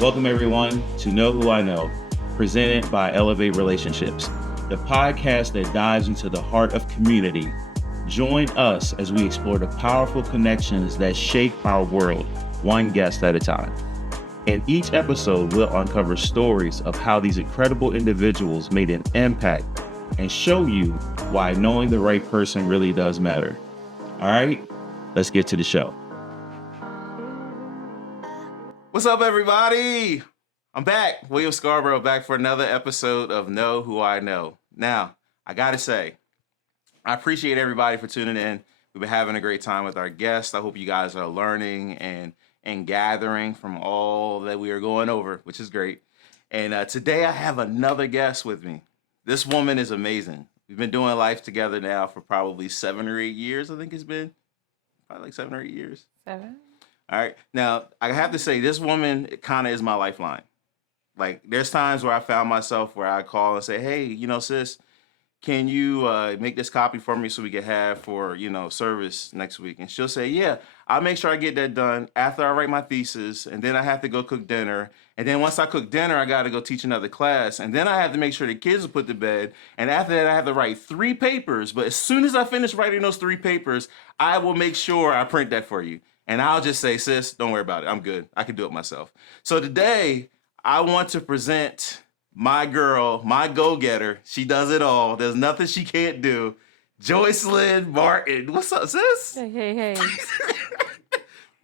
Welcome, everyone, to Know Who I Know, presented by Elevate Relationships, the podcast that dives into the heart of community. Join us as we explore the powerful connections that shape our world, one guest at a time. In each episode, we'll uncover stories of how these incredible individuals made an impact and show you why knowing the right person really does matter. All right, let's get to the show. What's up, everybody? I'm back. William Scarborough, back for another episode of Know Who I Know. Now, I gotta say, I appreciate everybody for tuning in. We've been having a great time with our guests. I hope you guys are learning and gathering from all that we are going over, which is great. And today I have another guest with me. This woman is amazing. We've been doing life together now for probably 7 or 8 years. I think it's been probably like 7 or 8 years. 7. All right. Now, I have to say, this woman kind of is my lifeline. Like, there's times where I found myself where I call and say, hey, sis, can you make this copy for me so we can have for, service next week? And she'll say, yeah, I'll make sure I get that done after I write my thesis. And then I have to go cook dinner. And then once I cook dinner, I got to go teach another class. And then I have to make sure the kids are put to bed. And after that, I have to write 3 papers. But as soon as I finish writing those 3 papers, I will make sure I print that for you. And I'll just say, sis, don't worry about it. I'm good. I can do it myself. So today, I want to present my girl, my go-getter. She does it all. There's nothing she can't do. Jocelyn Martin. What's up, sis? Hey.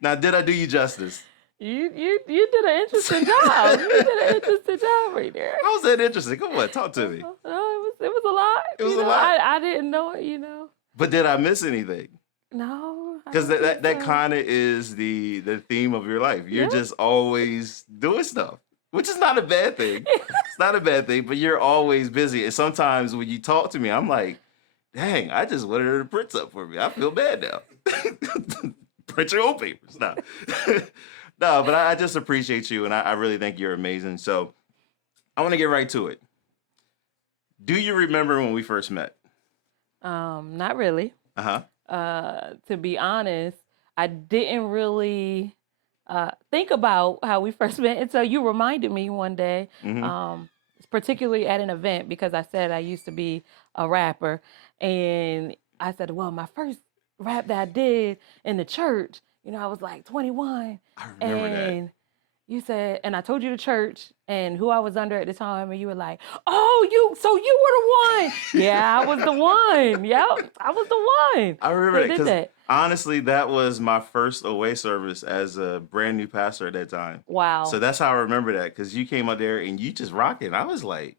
Now, did I do you justice? You did an interesting job. You did an interesting job right there. How was that interesting? Come on, talk to me. No, it was a lot. It was a lot. I didn't know it, But did I miss anything? No. Because that kind of is the theme of your life. You're just always doing stuff, which is not a bad thing. It's not a bad thing, but you're always busy. And sometimes when you talk to me, I'm like, dang, I just wanted her to print something for me. I feel bad now. Print your own papers. No, no, but I just appreciate you, and I really think you're amazing. So I want to get right to it. Do you remember when we first met? Not really. Uh-huh. To be honest, I didn't really think about how we first met until you reminded me one day, particularly at an event, because I said I used to be a rapper. And I said, well, my first rap that I did in the church, I was like 21. I remember and you said, and I told you the church and who I was under at the time, and you were like, oh, so you were the one. Yeah, I was the one. Yep, I was the one. I remember it because that. Honestly, that was my first away service as a brand new pastor at that time. Wow. So that's how I remember that, because you came out there and you just rocking. I was like,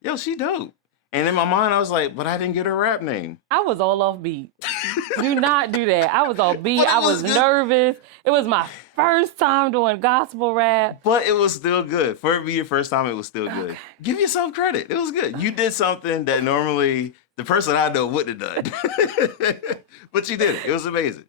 yo, she dope. And in my mind, I was like, but I didn't get her rap name. I was all off beat. Do not do that. I was off beat. I was nervous. It was my first time doing gospel rap. But it was still good. For it to be your first time, it was still good. Give yourself credit. It was good. You did something that normally the person I know wouldn't have done. But you did it. It was amazing.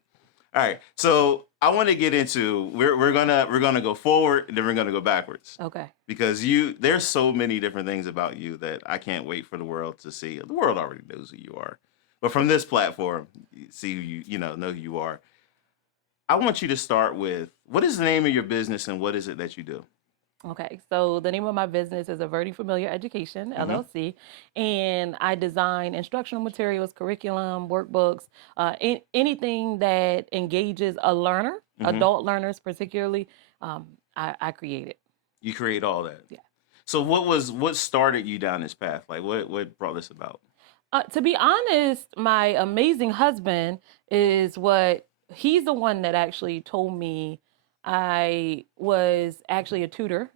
All right. So I want to get into, we're gonna go forward and then we're gonna go backwards. Okay. Because there's so many different things about you that I can't wait for the world to see. The world already knows who you are. But from this platform, see who you know who you are. I want you to start with, what is the name of your business and what is it that you do? Okay, so the name of my business is Adverting Familiar Education, LLC, and I design instructional materials, curriculum, workbooks, anything that engages a learner, adult learners particularly, I create it. You create all that? Yeah. So what started you down this path? Like what brought this about? To be honest, my amazing husband he's the one that actually told me I was actually a tutor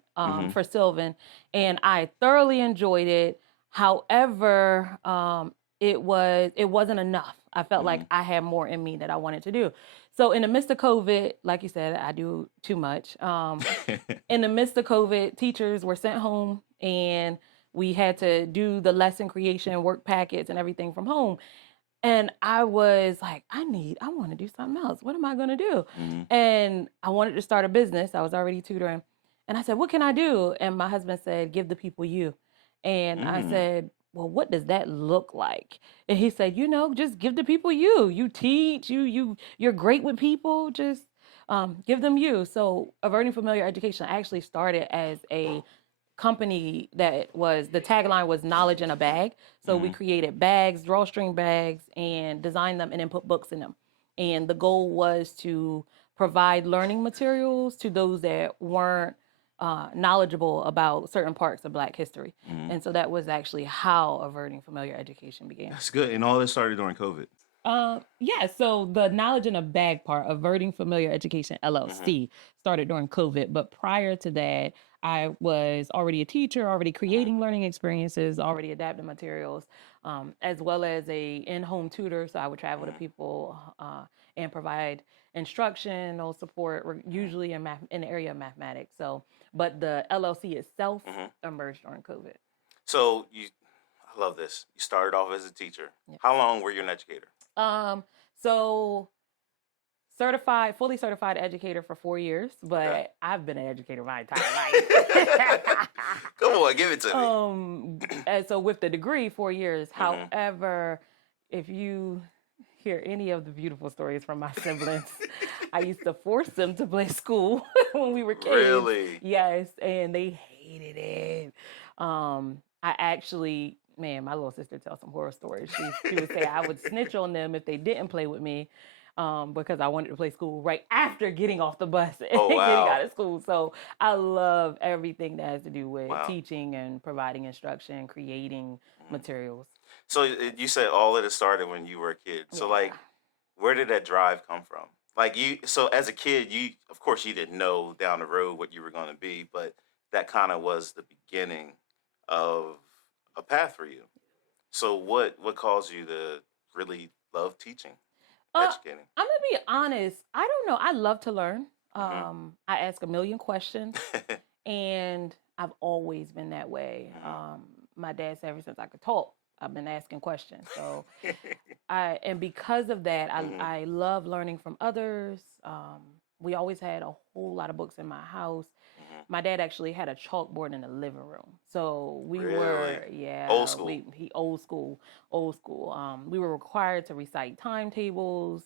for Sylvan, and I thoroughly enjoyed it. However, it wasn't enough. I felt like I had more in me that I wanted to do. So in the midst of COVID, like you said, I do too much. In the midst of COVID, teachers were sent home, and we had to do the lesson creation, work packets, and everything from home. And I was like, I want to do something else. What am I going to do? And I wanted to start a business. I was already tutoring. And I said, what can I do? And my husband said, give the people you. And I said, well, what does that look like? And he said, just give the people you. You teach, you're great with people. Just Give them you. So Averting Familiar Education actually started as a company that was, the tagline was knowledge in a bag. So we created bags, drawstring bags, and designed them and then put books in them. And the goal was to provide learning materials to those that weren't knowledgeable about certain parts of Black history. And so that was actually how Averting Familiar Education began. That's good. And all this started during COVID. Yeah, so the knowledge in a bag part, Averting Familiar Education LLC, started during COVID. But prior to that, I was already a teacher, already creating learning experiences, already adapting materials, as well as a in-home tutor. So I would travel to people and provide instructional support, usually in the area of mathematics. So, but the LLC itself emerged during COVID. So I love this. You started off as a teacher. Yeah. How long were you an educator? So fully certified educator for 4 years, but I've been an educator my entire life. Come on, give it to me. And so with the degree, 4 years. However, if you hear any of the beautiful stories from my siblings, I used to force them to play school when we were kids. Really? Yes, and they hated it. I actually, man, my little sister tells some horror stories. She would say I would snitch on them if they didn't play with me because I wanted to play school right after getting off the bus and getting out of school. So I love everything that has to do with teaching and providing instruction, creating materials. So you said all of it started when you were a kid. So like, where did that drive come from? Like so as a kid, of course you didn't know down the road what you were going to be, but that kind of was the beginning of a path for you. So what caused you to really love teaching, educating? I'm gonna be honest. I don't know. I love to learn. I ask a million questions, and I've always been that way. My dad said ever since I could talk, I've been asking questions. So and because of that, I love learning from others. We always had a whole lot of books in my house. My dad actually had a chalkboard in the living room. So we were, old school. Old school. We were required to recite timetables.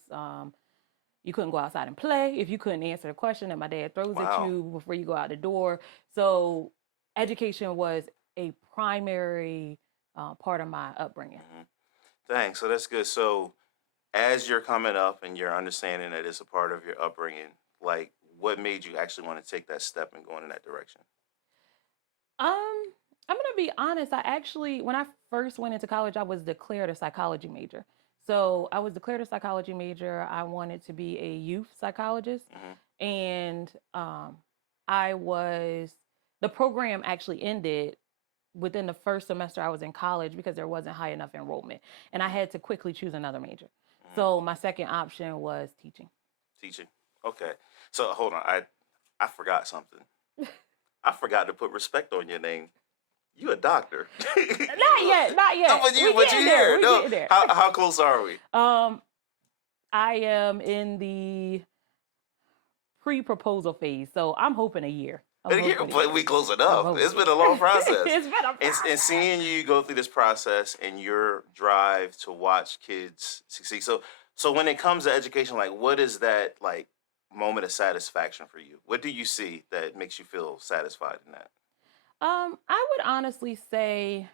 You couldn't go outside and play if you couldn't answer the question that my dad throws at you before you go out the door. So education was a primary part of my upbringing. Dang, so that's good. So as you're coming up and you're understanding that it's a part of your upbringing, like, what made you actually want to take that step and go in that direction? I'm going to be honest. When I first went into college, I was declared a psychology major. So I was declared a psychology major. I wanted to be a youth psychologist. And the program actually ended within the first semester I was in college because there wasn't high enough enrollment. And I had to quickly choose another major. So my second option was teaching. Teaching. Okay. So hold on. I forgot something. I forgot to put respect on your name. You a doctor. Not yet. No, but you here. No. How close are we? I am in the pre-proposal phase, so I'm hoping a year. But we close enough. It's been a long process. It's been a process. And seeing you go through this process and your drive to watch kids succeed. So when it comes to education, like, what is that like moment of satisfaction for you? What do you see that makes you feel satisfied in that? I would honestly say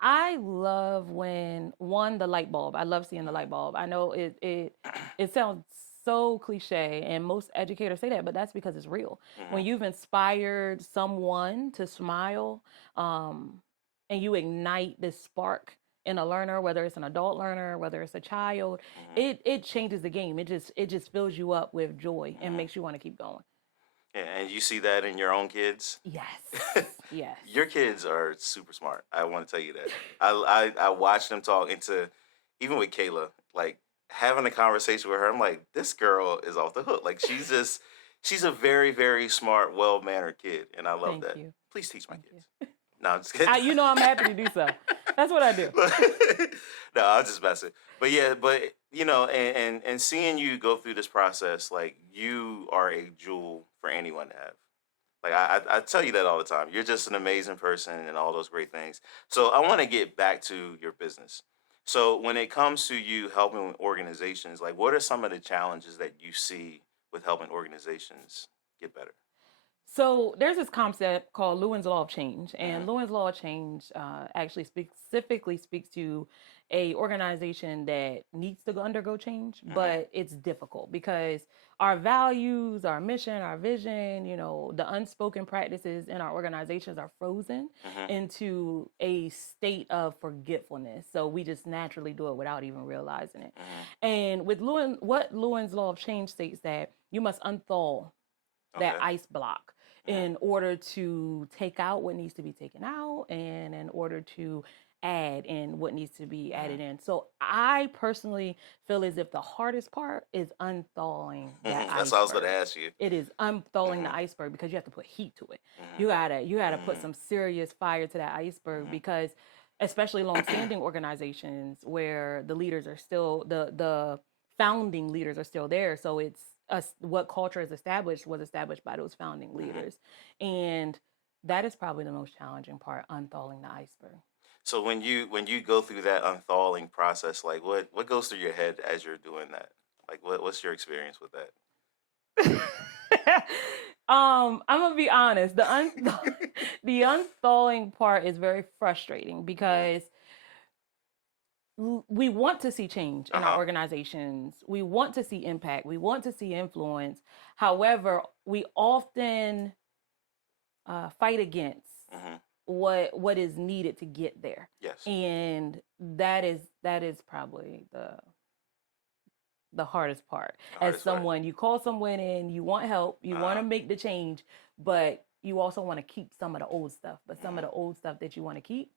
I love when the light bulb. I love seeing the light bulb. I know it sounds so cliche, and most educators say that, but that's because it's real. When you've inspired someone to smile, and you ignite this spark in a learner, whether it's an adult learner, whether it's a child, it changes the game. It just fills you up with joy and makes you want to keep going. Yeah, and you see that in your own kids? Yes. Yes. Your kids are super smart. I want to tell you that. I watch them talk even with Kayla, like having a conversation with her, I'm like, this girl is off the hook. Like she's a very, very smart, well-mannered kid. And I love that. You. Please teach my kids. No, I'm just kidding. I'm happy to do so. That's what I do. No, I'm just messing. But yeah, and seeing you go through this process, like you are a jewel for anyone to have. Like I tell you that all the time. You're just an amazing person and all those great things. So I want to get back to your business. So when it comes to you helping with organizations, like what are some of the challenges that you see with helping organizations get better? So there's this concept called Lewin's Law of Change, and Lewin's Law of Change actually specifically speaks to a organization that needs to undergo change, but it's difficult because our values, our mission, our vision, the unspoken practices in our organizations are frozen into a state of forgetfulness. So we just naturally do it without even realizing it. And with Lewin's Law of Change states that you must unthaw that ice block in order to take out what needs to be taken out and in order to add in what needs to be added in. So I personally feel as if the hardest part is unthawing that That's what I was going to ask you. It is unthawing the iceberg because you have to put heat to it. You gotta put some serious fire to that iceberg because especially long-standing organizations where the leaders are still, the founding leaders are still there. So it's what culture is established was established by those founding leaders. And that is probably the most challenging part, unthawing the iceberg. So when you go through that unthawing process, like what goes through your head as you're doing that? Like what's your experience with that? I'm gonna be honest. The unthawing part is very frustrating because we want to see change in our organizations. We want to see impact. We want to see influence. However, we often fight against what is needed to get there. Yes. And that is probably the hardest part. As someone, you call someone in, you want help, you want to make the change, but you also want to keep some of the old stuff. But some of the old stuff that you want to keep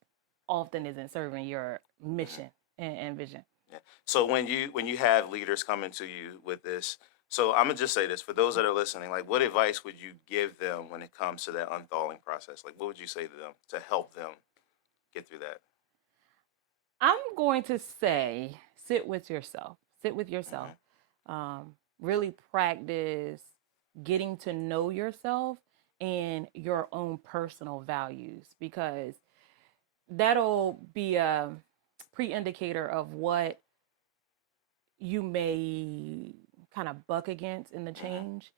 often isn't serving your mission and vision. Yeah. So when you have leaders coming to you with this, so I'm gonna just say this for those that are listening, like what advice would you give them when it comes to that unthawing process? Like what would you say to them to help them get through that? I'm going to say, sit with yourself. Really practice getting to know yourself and your own personal values, because that'll be a pre-indicator of what you may kind of buck against in the change.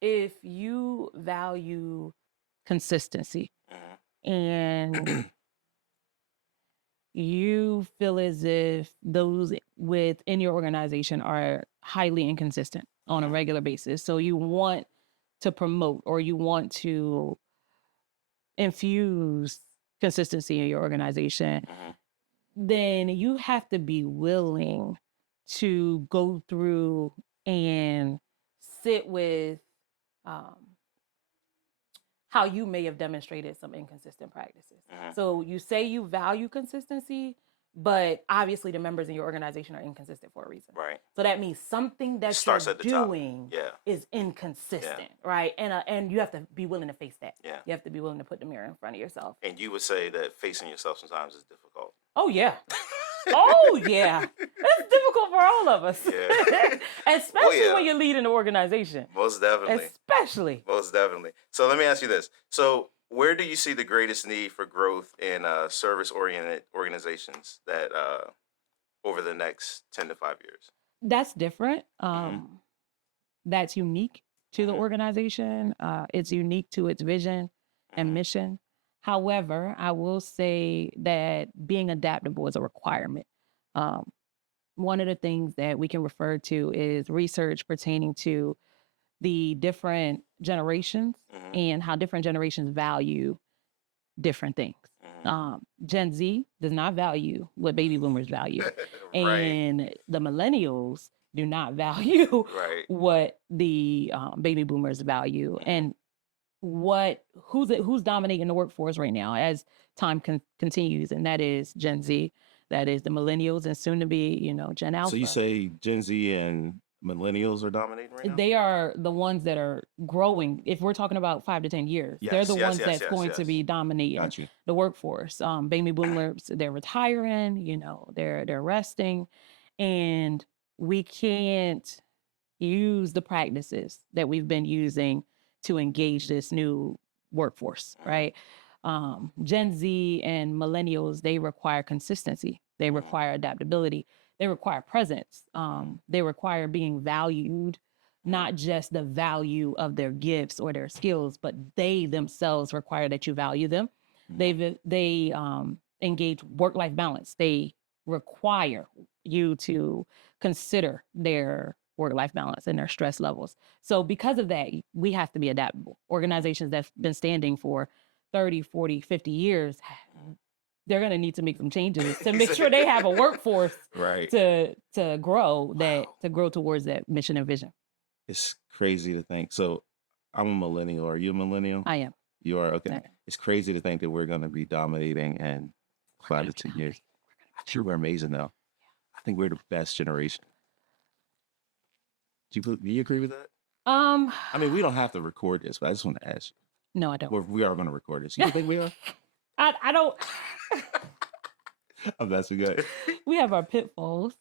If you value consistency and you feel as if those within your organization are highly inconsistent on a regular basis, so you want to promote or you want to infuse consistency in your organization, then you have to be willing to go through and sit with how you may have demonstrated some inconsistent practices. So you say you value consistency, but obviously the members in your organization are inconsistent for a reason. Right. So that means something that Starts you're at the top. doing Yeah. is inconsistent, right? And you have to be willing to face that. Yeah. You have to be willing to put the mirror in front of yourself. And you would say that facing yourself sometimes is difficult. Oh, yeah. Oh, yeah. It's difficult for all of us. Yeah. Especially when you're leading an organization. Most definitely. Especially. Most definitely. So let me ask you this. So where do you see the greatest need for growth in service-oriented organizations that over the next 10 to 5 years? That's different. That's unique to the organization. It's unique to its vision and mission. However, I will say that being adaptable is a requirement. One of the things that we can refer to is research pertaining to the different generations and how different generations value different things. Gen Z does not value what baby boomers value. And the millennials do not value what the baby boomers value. And who's dominating the workforce right now as time continues, and that is Gen Z, that is the millennials, and soon to be, Gen Alpha. So you say Gen Z and millennials are dominating right now? They are the ones that are growing. If we're talking about 5 to 10 years, they're the ones that's going to be dominating the workforce. Baby boomers, they're retiring, they're resting, and we can't use the practices that we've been using to engage this new workforce, right? Gen Z and millennials, they require consistency. They require adaptability. they require presence. They require being valued, not just the value of their gifts or their skills, but they themselves require that you value them. They engage work-life balance. They require you to consider their work-life balance and their stress levels. So because of that, we have to be adaptable. Organizations that's been standing for 30, 40, 50 years, they're going to need to make some changes to make sure they have a workforce Right. to grow to grow towards that mission and vision. It's crazy to think. So I'm a millennial. Are you a millennial? I am. You are? Okay. I am. It's crazy to think that we're going to be dominating in 5 to 10 years. I'm sure we're amazing though. I think we're the best generation. Do you agree with that? I mean, we don't have to record this, but I just want to ask you. No, I don't. We are going to record this. You think we are? I don't. I'm messing good. We have our pitfalls.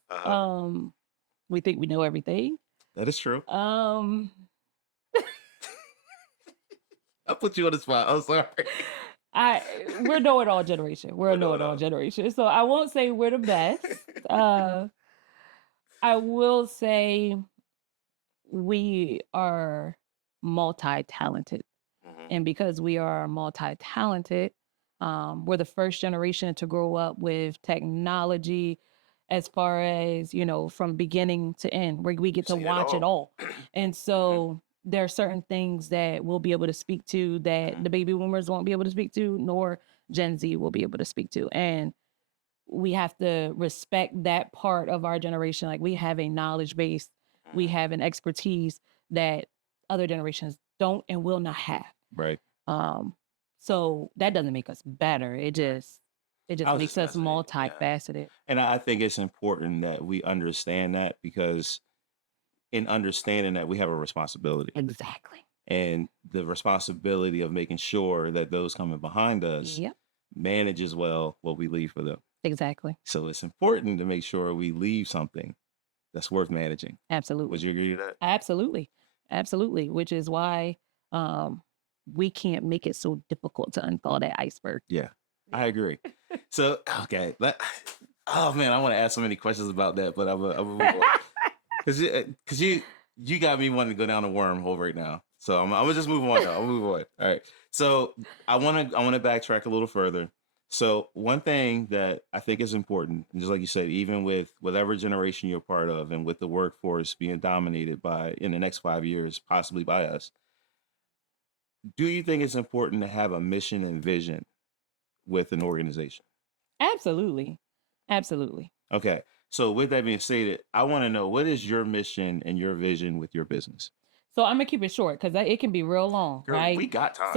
We think we know everything. That is true. Um, I put you on the spot. I'm sorry. we're know-it-all generation. We're a know-it-all generation. So I won't say we're the best. I will say we are multi-talented. And because we are multi-talented, we're the first generation to grow up with technology as far as, from beginning to end, where we get to watch it all. And so there are certain things that we'll be able to speak to that the baby boomers won't be able to speak to, nor Gen Z will be able to speak to. And we have to respect that part of our generation. Like, we have a knowledge base, we have an expertise that other generations don't and will not have. Right. So that doesn't make us better. It just makes us multifaceted. Yeah. And I think it's important that we understand that, because in understanding that, we have a responsibility. Exactly. And the responsibility of making sure that those coming behind us manage as well what we leave for them. Exactly. So it's important to make sure we leave something that's worth managing. Absolutely. Would you agree with that? Absolutely. Absolutely. Which is why we can't make it so difficult to unthaw that iceberg. Yeah, I agree. So, okay. Oh man, I want to ask so many questions about that, but I'm because you got me wanting to go down a wormhole right now. So I'm gonna just move on. I'll move on. All right. So I want to backtrack a little further. So one thing that I think is important, and just like you said, even with whatever generation you're part of, and with the workforce being dominated by in the next 5 years, possibly by us, do you think it's important to have a mission and vision with an organization? Absolutely. Absolutely. Okay. So with that being stated, I want to know, what is your mission and your vision with your business? So I'm gonna keep it short because it can be real long. Girl, right? We got time.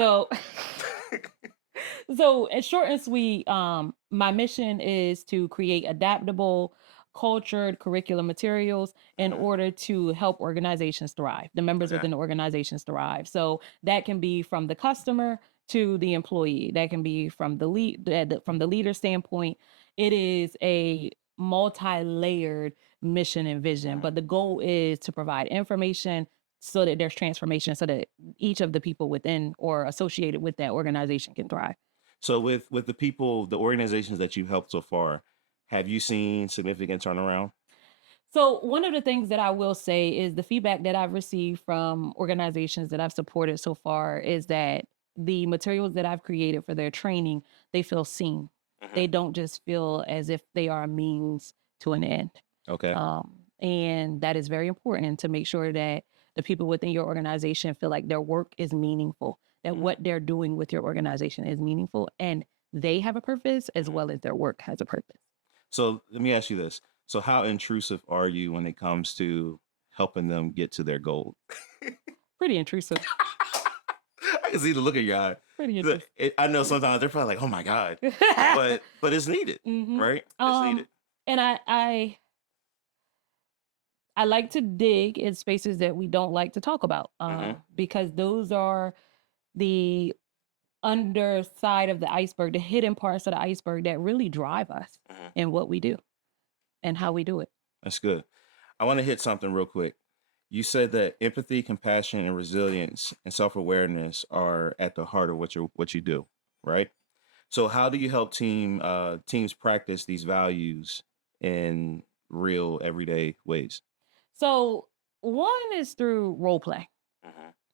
So in short and sweet, my mission is to create adaptable, cultured curriculum materials in order to help organizations thrive, the members within the organizations thrive. So that can be from the customer to the employee. That can be from the leader standpoint. It is a multi-layered mission and vision, but the goal is to provide information so that there's transformation, so that each of the people within or associated with that organization can thrive. So with the people, the organizations that you've helped so far, have you seen significant turnaround? So one of the things that I will say is the feedback that I've received from organizations that I've supported so far is that the materials that I've created for their training, they feel seen. They don't just feel as if they are a means to an end. Okay. And that is very important, to make sure that the people within your organization feel like their work is meaningful, that what they're doing with your organization is meaningful, and they have a purpose as well as their work has a purpose. So let me ask you this. So how intrusive are you when it comes to helping them get to their goal? Pretty intrusive. I can see the look in your eye. Pretty intrusive. I know sometimes they're probably like, oh my God, but it's needed, right? It's needed. And I like to dig in spaces that we don't like to talk about, because those are the underside of the iceberg, the hidden parts of the iceberg that really drive us in what we do and how we do it. That's good. I want to hit something real quick. You said that empathy, compassion, and resilience and self-awareness are at the heart of what you do, right? So how do you help teams practice these values in real everyday ways? So one is through role play.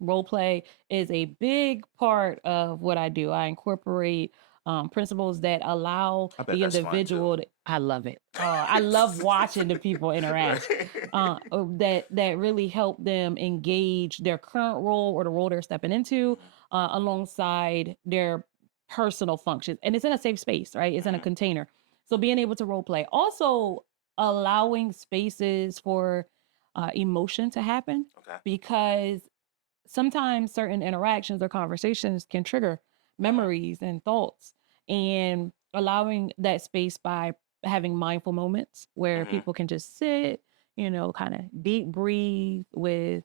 Role play is a big part of what I do. I incorporate principles that allow I bet the that's fun too. individual. I love it. I love watching the people interact. That really help them engage their current role or the role they're stepping into alongside their personal functions, and it's in a safe space, right? It's in a container. So being able to role play, also allowing spaces for emotion to happen, Okay. because sometimes certain interactions or conversations can trigger memories and thoughts, and allowing that space by having mindful moments where people can just sit, kind of deep breathe with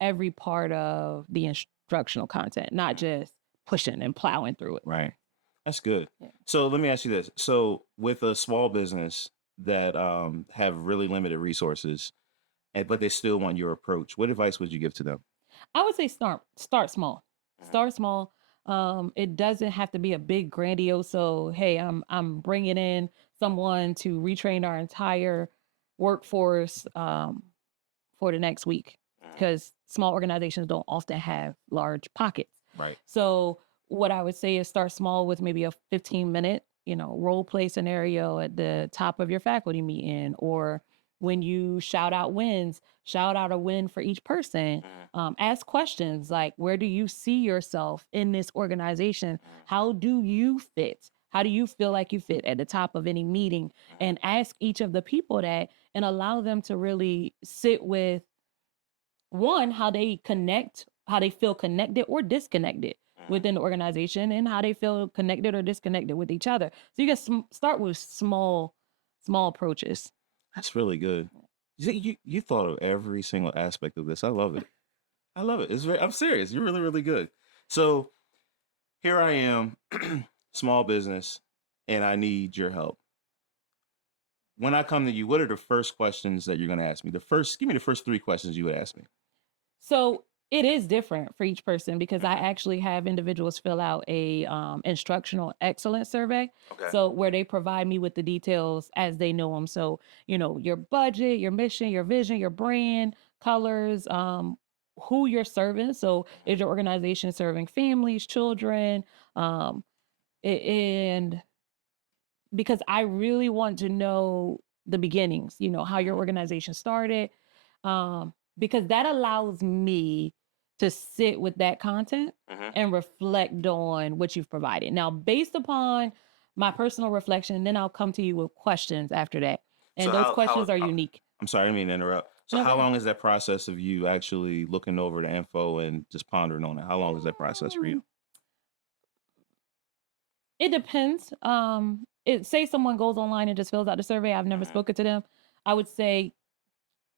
every part of the instructional content, not just pushing and plowing through it. Right. That's good. Yeah. So let me ask you this. So with a small business that have really limited resources, but they still want your approach, what advice would you give to them? I would say start small. Start small. It doesn't have to be a big grandiose. So hey, I'm bringing in someone to retrain our entire workforce for the next week, because small organizations don't often have large pockets. Right. So what I would say is start small with maybe a 15-minute, role play scenario at the top of your faculty meeting, or when you shout out wins, shout out a win for each person. Ask questions like, where do you see yourself in this organization? How do you fit? How do you feel like you fit at the top of any meeting? And ask each of the people that, and allow them to really sit with, one, how they connect, how they feel connected or disconnected within the organization, and how they feel connected or disconnected with each other. So you can start with small approaches. That's really good. You thought of every single aspect of this. I love it. I love it. I'm serious. You're really, really good. So here I am, small business, and I need your help. When I come to you, what are the first questions that you're going to ask me? Give me the first 3 questions you would ask me. So it is different for each person, because I actually have individuals fill out a instructional excellence survey. Okay. So where they provide me with the details as they know them. So, your budget, your mission, your vision, your brand, colors, who you're serving. So is your organization serving families, children? And because I really want to know the beginnings, how your organization started, because that allows me to sit with that content and reflect on what you've provided. Now, based upon my personal reflection, then I'll come to you with questions after that. And So those how- questions how- are unique. I'm sorry, I didn't mean to interrupt. So No, how go ahead. long is that process of you actually looking over the info and just pondering on it? How long is that process for you? It depends. Say someone goes online and just fills out the survey. I've never spoken to them. I would say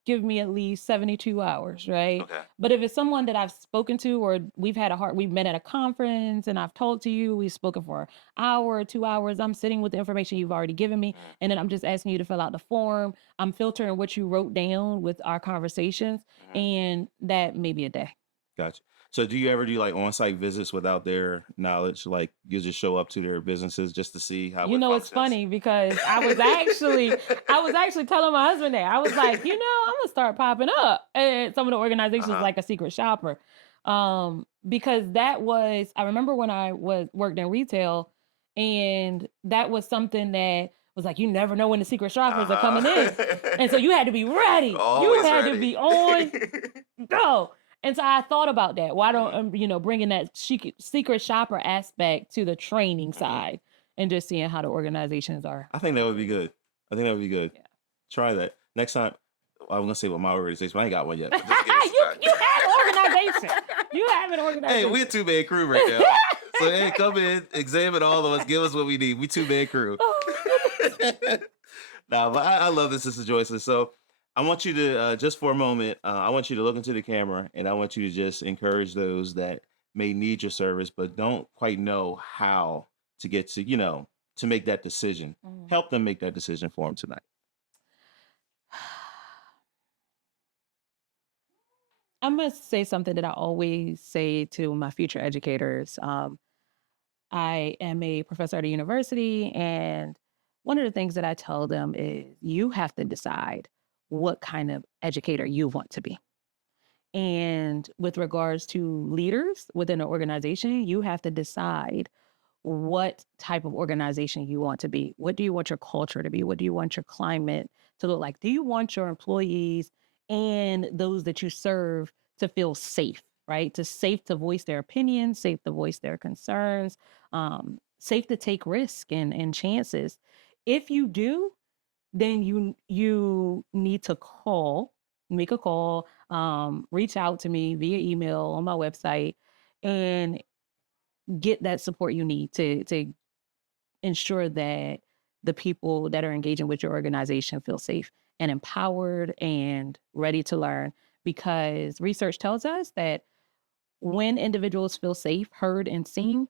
give me at least 72 hours, right? Okay. But if it's someone that I've spoken to, or we've met at a conference and I've talked to you, we've spoken for an hour or 2 hours, I'm sitting with the information you've already given me, and then I'm just asking you to fill out the form. I'm filtering what you wrote down with our conversations, and that may be a day. Gotcha. So do you ever do like on-site visits without their knowledge? Like you just show up to their businesses just to see how it It's functions? funny because I was actually telling my husband that I was like, I'm gonna start popping up at some of the organizations like a secret shopper, because I remember when I worked in retail, and that was something that was like, you never know when the secret shoppers are coming in, and so you had to be ready. Always You had ready. to be on go. And so I thought about that. Why don't bringing that secret shopper aspect to the training side, and just seeing how the organizations are. I think that would be good. Yeah. Try that. Next time, I'm going to say what my organization, but I ain't got one yet. Just give us time. You have an organization. You have an organization. Hey, we're a 2-man crew right now. So, hey, come in, examine all of us, give us what we need. We 2-man crew. Nah, but I love this, Sister Jocelyn. So I want you to, just for a moment, I want you to look into the camera, and I want you to just encourage those that may need your service, but don't quite know how to get to, to make that decision. Help them make that decision for them tonight. I'm going to say something that I always say to my future educators. I am a professor at a university, and one of the things that I tell them is you have to decide what kind of educator you want to be. And with regards to leaders within an organization, you have to decide what type of organization you want to be. What do you want your culture to be? What do you want your climate to look like? Do you want your employees and those that you serve to feel safe, right? To safe to voice their opinions, safe to voice their concerns, safe to take risk and chances. If you do, then you need to make a call, reach out to me via email on my website, and get that support you need to ensure that the people that are engaging with your organization feel safe and empowered and ready to learn. Because research tells us that when individuals feel safe, heard, and seen,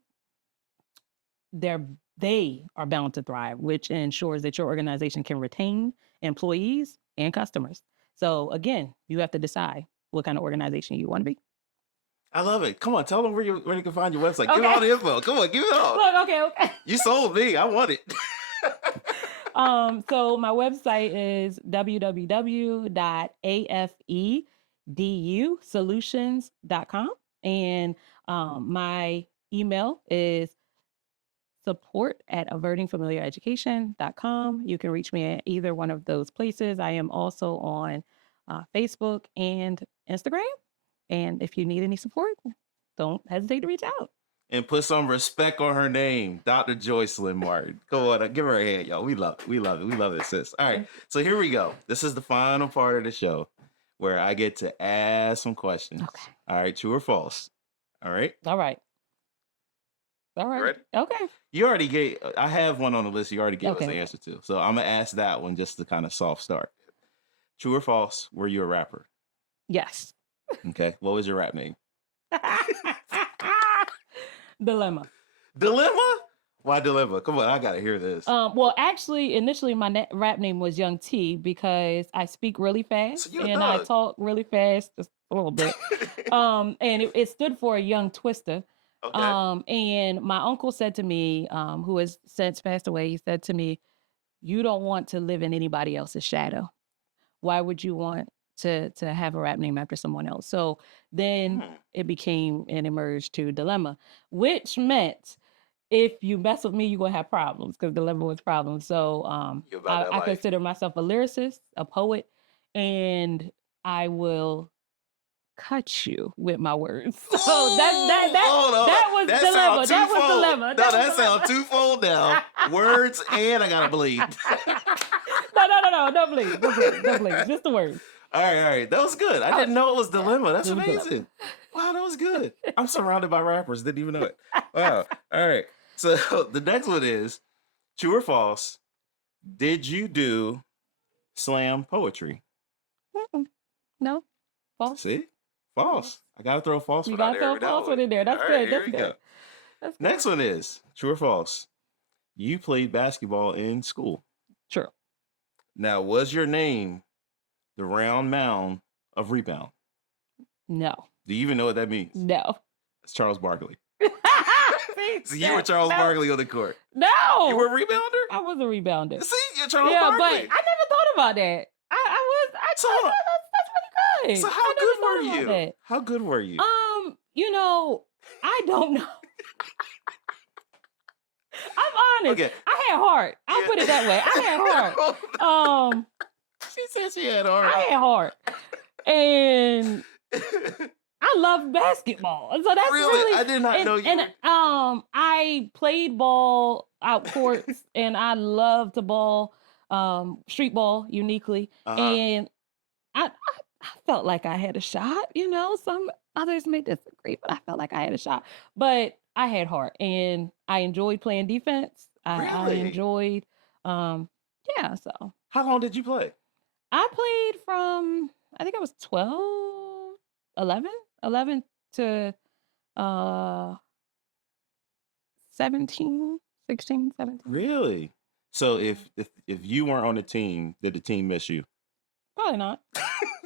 they are bound to thrive, which ensures that your organization can retain employees and customers. So again, you have to decide what kind of organization you want to be. I love it. Come on, tell them where you can find your website. Give all the info. Come on, give it all. Look, okay. You sold me. I want it. So my website is www.afedusolutions.com. And my email is support@avertingfamiliareducation.com. You can reach me at either one of those places. I am also on Facebook and Instagram. And if you need any support, don't hesitate to reach out. And put some respect on her name, Dr. Jocelyn Martin. Go on, give her a hand, y'all. We love it. We love it. We love it, sis. All right, so here we go. This is the final part of the show where I get to ask some questions. Okay. All right, true or false? All right? All right. Ready? Okay. You already gave, I have one on the list you already gave us Okay. the answer to. So I'm going to ask that one just to kind of soft start. True or false, were you a rapper? Yes. Okay. What was your rap name? Dilemma. Dilemma? Why Dilemma? Come on, I got to hear this. Well, actually, initially my rap name was Young T because I speak really fast So you're a and I thug. talk really fast, just a little bit. And it stood for a young twister. Okay. And my uncle said to me, who has since passed away, he said to me, "You don't want to live in anybody else's shadow. Why would you want to have a rap name after someone else?" So then it became and emerged to Dilemma, which meant if you mess with me, you're gonna have problems because Dilemma was problems. So You about that I life. consider myself a lyricist, a poet, and I will cut you with my words. So Hold on. that was That Dilemma. sound That was twofold. Dilemma. No, That was that Dilemma. sounds twofold now. Words and I gotta bleed. No, don't bleed. Just the words. All right. That was good. I didn't know it was Dilemma. That's It was amazing. Dilemma. Wow, that was good. I'm surrounded by rappers. Didn't even know it. Wow. All right. So the next one is true or false. Did you do slam poetry? Mm-mm. No, false. See? False. I gotta throw a false You one out gotta there. throw every a false now one in there. That's All good. right, here That's we good. go. That's good. Next one is true or false. You played basketball in school. True. Now, was your name the round mound of rebound? No. Do you even know what that means? No. It's Charles Barkley. See, So you were Charles Barkley on the court. No. You were a rebounder? I was a rebounder. See, you're Charles Yeah, Barkley. but I never thought about that. I So- thought that's pretty good. So I how never good thought were about you? that. How good were you? I don't know. I'm honest. Okay. I had heart. I'll Yeah. put it that way. I had heart. She said she had heart. I had heart. And I love basketball. So that's really I did not know you. and I played ball out courts and I love to ball, street ball uniquely. Uh-huh. And I felt like I had a shot, some others may disagree, but I felt like I had a shot. But I had heart and I enjoyed playing defense. I Really? enjoyed so How long did you play? I played from I think I was 12, 11 to 17, 16, 17. Really? So if you weren't on the team, did the team miss you? Probably not.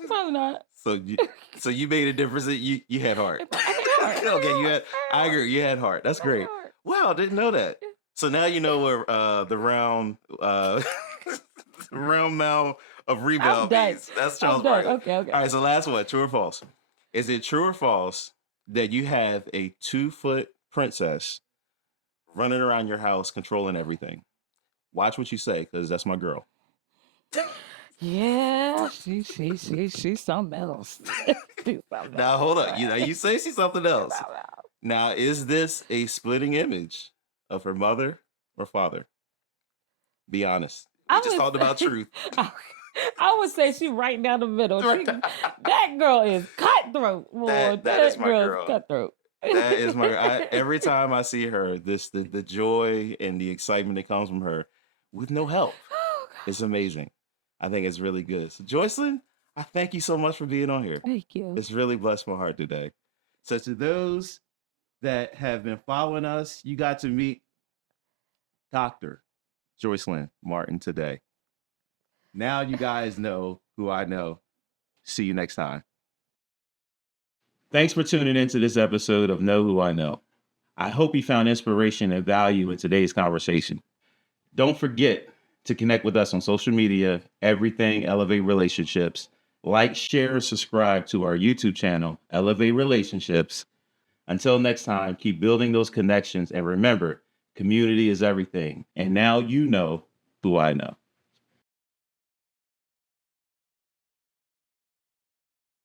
Probably not. So you made a difference. You had heart. I had heart. Okay, I agree. You had heart. That's I had great. heart. Wow, didn't know that. So now you know where the round round mound of rebound means. That's Charles Barkley. Okay. All right, so last one, true or false? Is it true or false that you have a 2-foot princess running around your house controlling everything? Watch what you say, because that's my girl. Yeah, she's something else. Now hold on. You say she's something else. Now, is this a splitting image of her mother or father? Be honest. We just talked about truth. I would say she right down the middle. That girl is cutthroat. Boy, that is my girl. Cutthroat. That is my girl. Every time I see her, the joy and the excitement that comes from her with no help. Oh, it's amazing. I think it's really good. So, Jocelyn, I thank you so much for being on here. Thank you. It's really blessed my heart today. So to those that have been following us, you got to meet Dr. Jocelyn Martin today. Now you guys know who I know. See you next time. Thanks for tuning into this episode of Know Who I Know. I hope you found inspiration and value in today's conversation. Don't forget to connect with us on social media, Everything Elevate Relationships. Like, share, subscribe to our YouTube channel, Elevate Relationships. Until next time, keep building those connections, and remember, community is everything. And now you know who I know.